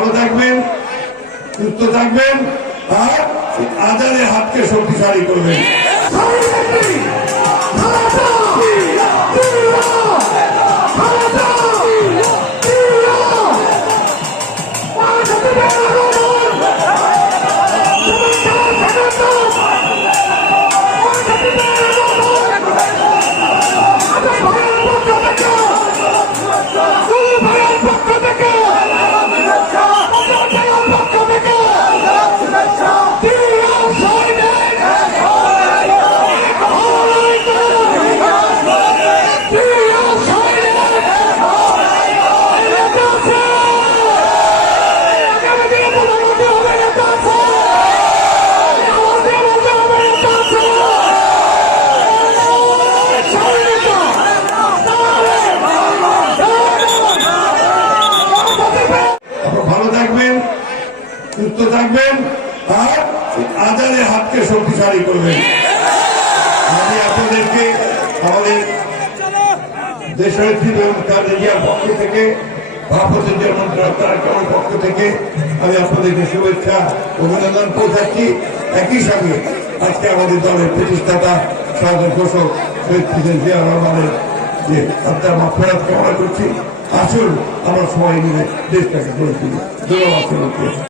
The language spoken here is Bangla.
ভালো থাকবেন সুস্থ থাকবেন আর আজাদের হাতকে শক্তিশালী করবেন। থাকবেন, সুস্থ থাকবেন আর আজাদের হাতকে শক্তিশালী করবেন। আমি আপনাদেরকে আমাদের দেশনেত্রী বেগম খালেদিয়ার পক্ষ থেকে ভারতের মন্ত্রণালয়ের পক্ষ থেকে আমি আপনাদেরকে শুভেচ্ছা অভিনন্দন পৌঁছাচ্ছি। একই সঙ্গে আজকে আমাদের দলের প্রতিষ্ঠাতা সাধারণ ঘোষক, শহীদ প্রেসিডেন্ট জিয়া রহমানের যে আপনার মাফেরাত কামনা করছি। আসুন আমরা সবাই মিলে দেশটাকে গড়ে তুলি ধন্যবাদ।